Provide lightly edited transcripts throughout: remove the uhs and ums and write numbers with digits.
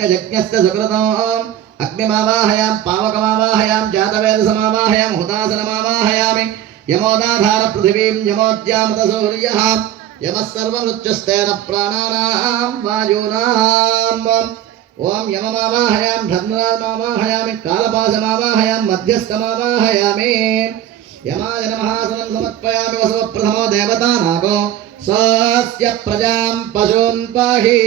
अस्य यज्ञस्य सुकृतो अग्निमावाहयाम पावकमावाहयाम जातवेदसमावाहयाम हुतासनमावाहयामि यमोदाधार पृथिवीं यमोद्यामत सूर्यः यमः सर्वमृत्युस्तेन प्राणानां वायूनाम् ओम यममावाहयाम धर्मराजमावाहयामि कालपाशमावाहयाम मध्यस्थमावाहयामि यमाय नमः समर्पयामि वसुप्रथमो देवतानागो स्वस्य प्रजां पशून् पाहि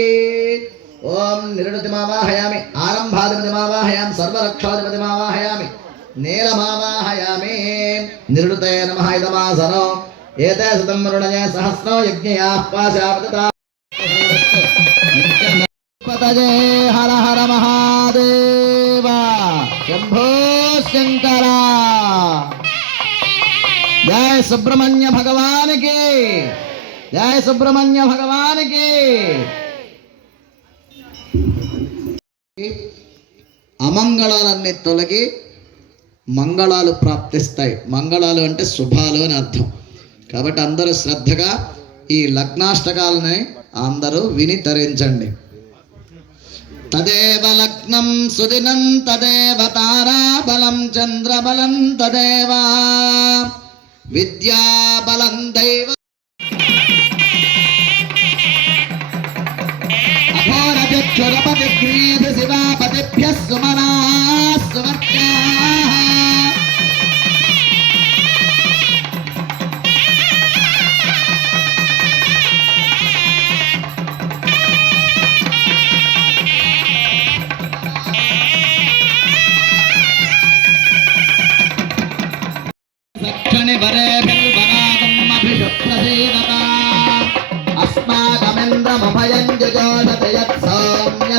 ओम निरृतिमावाहयामि आरंभादिपतिमावाहयामि सर्वरक्षादिपतिमावाहयामि नीलमावाहयामि निरृतये नमः इदमासनो एते सुतं वरुणये सहस्रो यज्ञयाः पाशापतता पतये हर हर महादेव शंभो शंकर जय सुब्रह्मण्य भगवान की जय सुब्रह्मण्य भगवान की అమంగళాలన్నీ తొలగి మంగళాలు ప్రాప్తిస్తాయి. మంగళాలు అంటే శుభాలు అని అర్థం. కాబట్టి అందరూ శ్రద్ధగా ఈ లగ్నాష్టకాలని అందరూ విని తరించండి. తదేవ లగ్నం సుదినం తదేవ తారాబలం చంద్రబలం తదేవ విద్యాబలం దైవ अघोरचक्षुरपतिग्रीध शिवापतिभ्यः सुमनाः सुवर्गाः सक्षणिवरेभिर्वरागम् अभिषुप्रसीदता अस्माकमिन्द्रमभयं जजोषत यत्सौम्यस्यान्धसो